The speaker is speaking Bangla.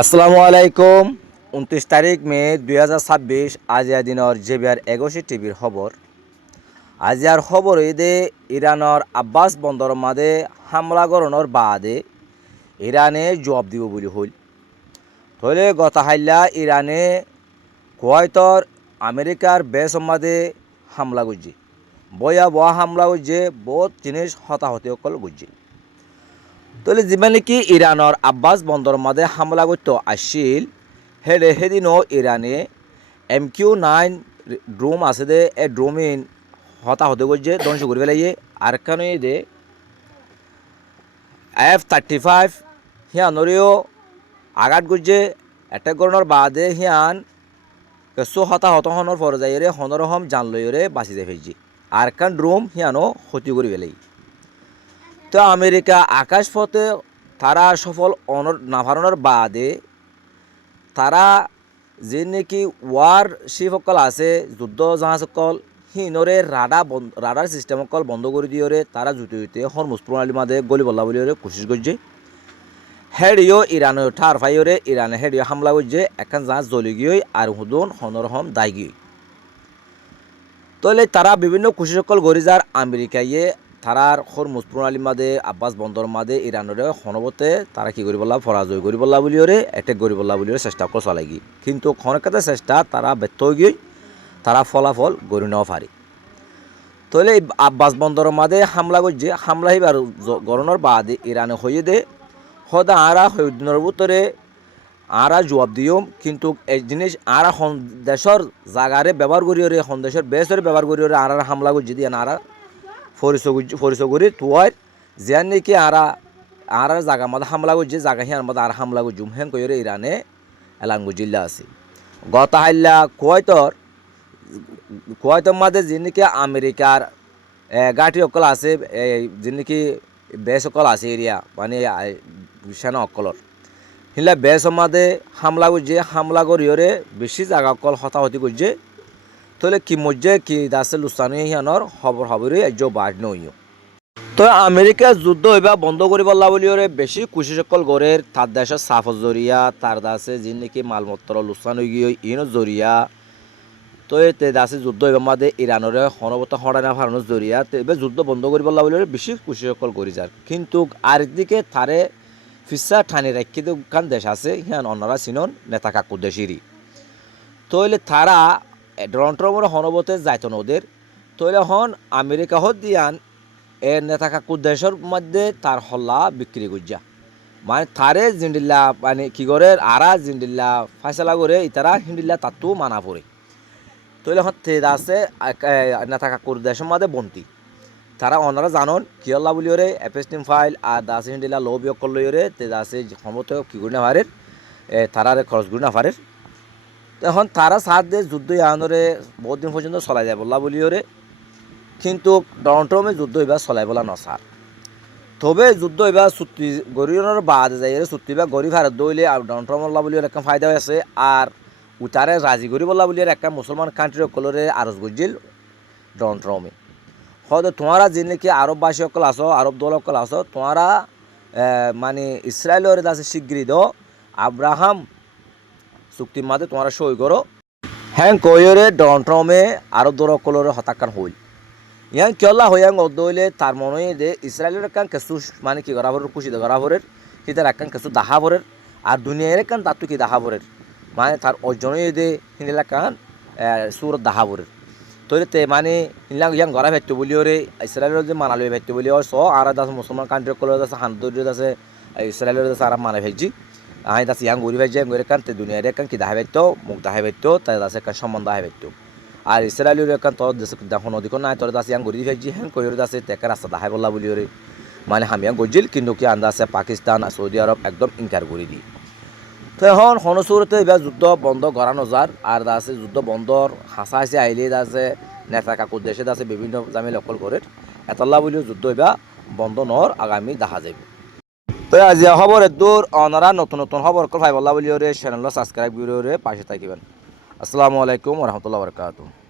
আসসালামু আলাইকুম। 29 মে 2026 আজিয়া দিনৰ জেবিয়াৰ 21 টিভিৰ খবৰ। আজিয়াৰ খবৰ ঈদে ইৰাণৰ আব্বাছ বন্দৰৰ মাদে হামলা গৰণৰ বাদে ইৰাণে জবাব দিব বুলি হল। তলে গতাহাল্লা ইৰাণে কুৱাইটৰ আমেরিকার বেস মাদে হামলা করছে, ভয়াবহ হামলা করছে, বহুত জিনিস হতাহতি অকল করছে। তলে যিমান নেকি ইরানের আব্বাস বন্দর মাদে হামলা করতে আসছিল সেদিনও ইরানে MQ-9 ড্রোম আছে দে, এই ড্রোমিন হতাহতি করছে, ধ্বংস করে ফেলাইয়ে। আর কেন দে F-35 সিয়ানরেও আঘাত করছে। অ্যাটাক করানোর বাদে সিয়ান কিছু হতাহত হনের পরে যাই রে হনরহম জান লইরে বাঁচি যাই ফেলছি। আর কান ড্রোম সিয়ানো ক্ষতি করে ফেলাই। তো আমেরিকা আকাশপথে তারা সফল নাফারণের বাদে তারা যে নাকি ওয়ার শিপ সকল আছে, যুদ্ধ জাহাজ সকল হিনরে রাডার সিস্টেম সকল বন্ধ করে দিয়ে তারা জুতে জুতে হরমুজ প্রণালী মাদে গলি বল্লা বলি কোশিশ করছে। হেডিও ইরানে ঠার ফাইরে ইরানে হেডিও হামলা করছে, এখন জাহাজ জ্বলি গিয়ে আর হুদুন হনরহম দায় গিয়ে। তাহলে তারা বিভিন্ন কোশিশ সকল গড়ি যার আমেরিকায় তারার হরমুজ প্রণালী মাদে আব্বাস বন্দর মাদে ইরানের হনবতে তারা কি করি বললা পরাজয় করি বললা বলি অ্যাটেক করি বললা বলি চেষ্টা করে চলাই গিয়ে, কিন্তু ক্ষণকাতে চেষ্টা তারা ব্যর্থ হয়ে গিয়ে তারা ফলাফল গড়ি নেওয়া পারে। তাহলে আব্বাস বন্দর মাদে হামলা করছে, হামলা হইবার গড়নের বাদে ইরানে হয়ে দে হদা আরা দিনের ভিতরে আরা জবাব দিও, কিন্তু এই জিনিস আরা দেশের জায়গারে ব্যবহার করি দেশের বেসরে ব্যবহার করি আর হামলা করছে দিয়ে আরা ফরিস করি তুয়ার যেন নাকি আর জায়গা মধ্যে হামলা করছে, জায়গা হিয়ার মধ্যে আর হামলা করছুম হেন কইরে ইরানে এলাঙ্গু জিল্লা আছে। গত হাইল্লা কুয়াইতর মাঝে যে নাকি আমেরিকার গাঁটি অকল আছে, যে নাকি বেস অকল আছে এরিয়া মানে সেনা অকলর হিলা বেস মাদে হামলা করছে, হামলা করিওরে বেশি জায়গা অকল হতাহতি করছে। তাহলে কি মজ্জে কি দাসে লুসানি হিয়ানোর খবর খবরই আজ বাদ নইও। তো আমেরিকা যুদ্ধ হইবা বন্ধ করি বললা বলি বেশি খুশি সকল গড়ের তার দেশের সাফর জরিয়া তার দাসে যে নাকি মালপত্র লুসান হয়ে গিয়ে ইনো জরিয়া। তো তে দাসে যুদ্ধ হইবা মাদে ইরানের হনবত হরানা ফারানোর জরিয়া এবার যুদ্ধ বন্ধ করি বললা বলি বেশি খুশি সকল করি যার, কিন্তু আরেকদিকে তারে ফিসা ঠানি রাখি দোকান দেশ আছে হিয়ান অন্যরা চিনন নেতা কাকু দেশেরই। তইলে তারা ডোনাল্ড ট্রাম্পের হনবতে যাইত না ওদের। তইলে হন আমেরিকা হত দিয়ান এর নেতা কাকু দেশের মধ্যে তার হল্লা বিক্রি করছা, মানে তারে জিন্ডিল্লা মানে কি করে আরা জিন্ডিল্লা ফাইসলা করে ইতারা হিন্দিল্লা তাতো মানা পড়ে। তইলে হন তে আছে নেতা কাকুর দেশের মধ্যে বন্তি তারা অনারা জানন কি হল্লা বলি এপেস্টিম ফাইল আর দাসে হিন্দিল্লা লো বিয়োগ করলে তে দাসে সমত কি করি না পারে তারারে খরচ করি না পারে। এখন তারা সাথ দিয়ে যুদ্ধ আনরে বহুত দিন পর্যন্ত চলাই যায় বললা বলি কিন্তু ডোনাল্ড ট্রাম্পে যুদ্ধ এবার চলাই বলা নসার। তবে যুদ্ধ এবার চুক্তি গরিবের বাদ যাই চুক্তি বা গরিব হারত দইলে আর ডোনাল্ড ট্রাম্প বললা বলি একটা ফায়দা আছে। আর উতারে রাজি করি বললা বলি একটা মুসলমান কান্ট্রি অকলরে আরজ করছিল ডোনাল্ড ট্রাম্পে। হয়তো তোমারা যে নাকি আরববাসী অকল আছো, আরব দল অকল আছো, তোমারা মানে ইসরায়েলের আছে স্বীকৃত আব্রাহাম চুক্তির মাঝে তোমরা সই করো। হ্যাঁ কইরে ডোনাল্ড ট্রাম্পে আরব দল অকলরে হতাকান হইল ইয়াং কেলা হইয়াং অদইলে তার মনে দে ইসরায়েলের একান কিছু মানে কি করা ভরের খুশি করা ভরের কিতার একান কিছু দাহা ভরের আর দুনিয়ার একান তাতো কি দাহা ভরের মানে তার অর্জনই দে হিন্দিলা কান সুর দাহা ভরের। তৈরি তে মানে হিনলা ইয়াং গড়া ভেট্টো বলি ওরে ইসরায়েলের যে মানালি ভেট্টো বলি ওর স আর আছে মুসলমান কান্ট্রি কলের আছে হান্দুর আছে ইসরায়েলের আছে আর মানে ভেজি আই দাস ইয়াং গরি ভেজে গরে কান তে দুনিয়ার একান কি দাহা ভেট্টো মুখ দাহা ভেট্টো তাই দাসে কান সম্মান দাহা ভেট্টো। আর ইসরায়েলের একান তোর দেশে দেখুন অধিক নাই তোর দাস ইয়াং গরি ভেজি হ্যাঁ কইরে দাসে তেকা রাস্তা দাহা বললা বলি ওরে মানে হামিয়াং গজিল, কিন্তু কি আন্দাজে পাকিস্তান সৌদি আরব একদম ইনকার করে দি। তো এখন হনসুরতে এবার যুদ্ধ বন্ধ করানো যার আর দাসে যুদ্ধ বন্ধর হাসা হাসি আইলে দাসে নেতা কাকুর দেশে দাসে বিভিন্ন জামিল অকল করে এতলা বলিও যুদ্ধ এবার বন্ধ নর আগামী দেখা যাইব। তো আজি খবর দূর অনারা নতুন নতুন খবর কল ফাইবল্লা বলি চ্যানেল সাবস্ক্রাইব করে পাশে থাকিবেন। আসসালামু আলাইকুম ওয়া রাহমাতুল্লাহি ওয়া বারাকাতুহু।